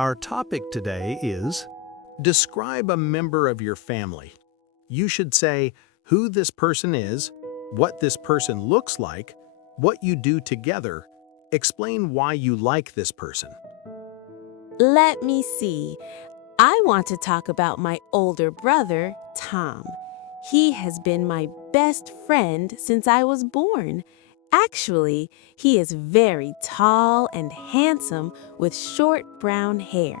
Our topic today is describe a member of your family. You should say who this person is, what this person looks like, what you do together. Explain why you like this person. Let me see. I want to talk about my older brother, Tom. He has been my best friend since I was born. Actually, he is very tall and handsome with short brown hair.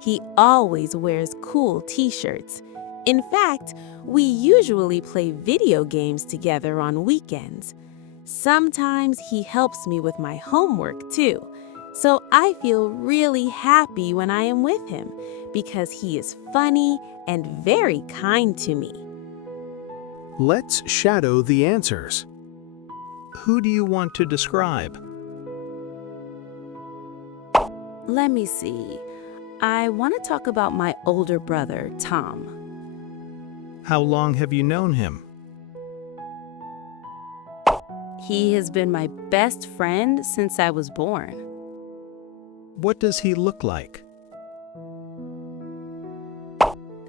He always wears cool t-shirts. In fact, we usually play video games together on weekends. Sometimes he helps me with my homework too. So I feel really happy when I am with him because he is funny and very kind to me. Let's shadow the answers. Who do you want to describe? Let me see. I want to talk about my older brother, Tom. How long have you known him? He has been my best friend since I was born. What does he look like?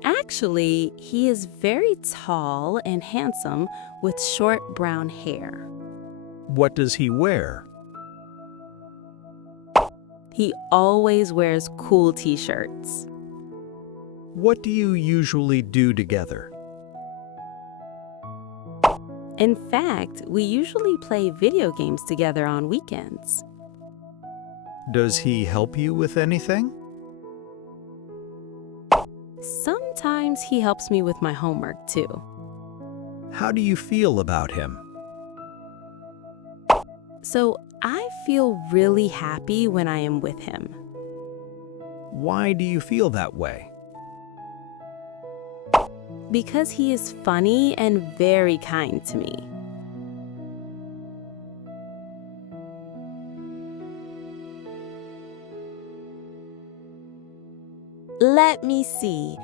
Actually, he is very tall and handsome with short brown hair. What does he wear? He always wears cool t-shirts. What do you usually do together? In fact, we usually play video games together on weekends. Does he help you with anything? Sometimes he helps me with my homework too. How do you feel about him? So I feel really happy when I am with him. Why do you feel that way? Because he is funny and very kind to me. Let me see.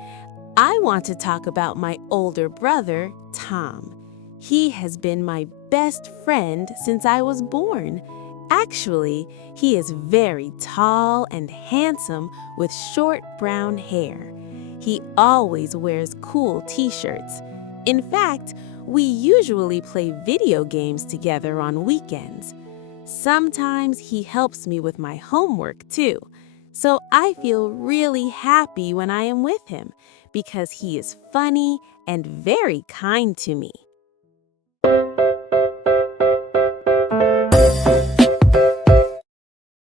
I want to talk about my older brother, Tom. He has been my best friend since I was born. Actually, he is very tall and handsome with short brown hair. He always wears cool t-shirts. In fact, we usually play video games together on weekends. Sometimes he helps me with my homework too. So I feel really happy when I am with him because he is funny and very kind to me.